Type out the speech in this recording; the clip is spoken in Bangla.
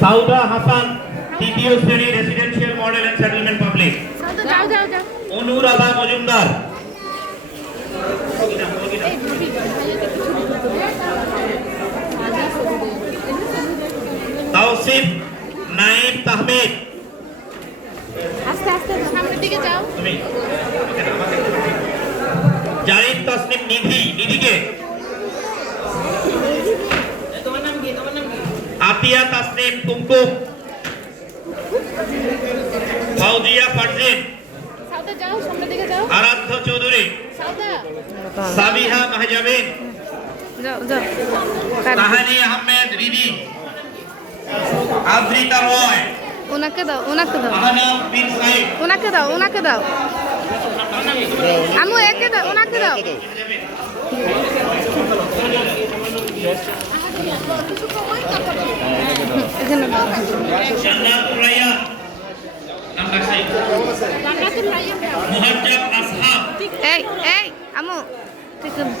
সাউদা হাসান তৃতীয় শ্রেণি residential model and settlement public Anuradha Majumdar. Taosif Naim Tahmid. সামনের দিকে যাও। জারিদ তাসনিম নিধি নিধিকে আতিয়া তাসনিম কুমকুম। ফাউজিয়া ফারজিন। সাউদা যাও সামনের দিকে যাও। আরাধ্য চৌধুরী। সাবিহা মাহজাবিন। যাও যাও। তাহানি আহমেদ রিদি। আদ্রিতা রয়। ওনাকে দাও ওনাকে দাও। ওনাকে দাও ওনাকে দাও। আমু একে দাও ওনাকে দাও। এই এই আমু ঠিক আছে।